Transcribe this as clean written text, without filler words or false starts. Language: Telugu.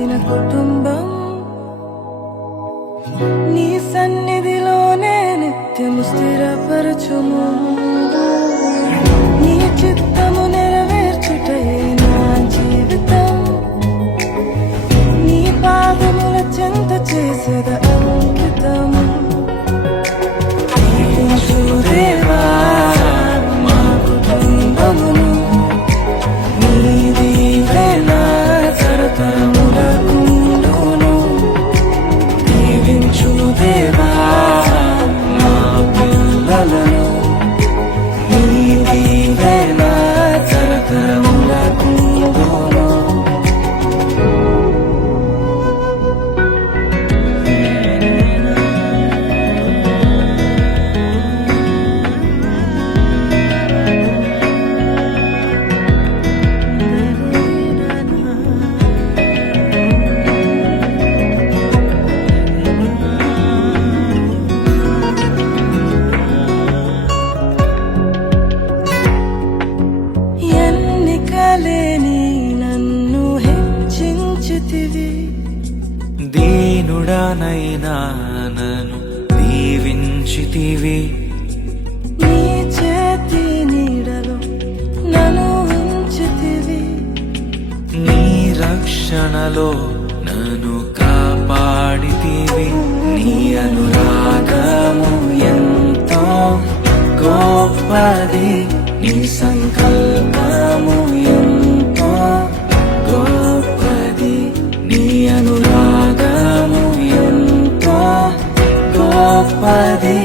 కలిసిన కుటుంబం నీ సన్నిధిలోనే నిత్యము స్థిరపరచుము నీ చిత్తము నెరవేర్చుటయే నా జీవితం నీ పాదముల చెంత చేసేద అంకితము దేవా మా కుటుంబమును నీదివేనా తరతరములకుండును దీవించు దేవా మా పిల్లలను నీదివేనా తరతరములకుండును దీనుడనైనా నన్ను దీవించితివి నీ చేతి నీడలో నన్ను ఉంచితివి నీ రక్షణలో నన్ను కాపాడితివి నీ అనురాగము ఎంతో గొప్పది నీ సంకల్పము ఎంతో గొప్పది నీ అనురాగము ఎంతో గొప్పది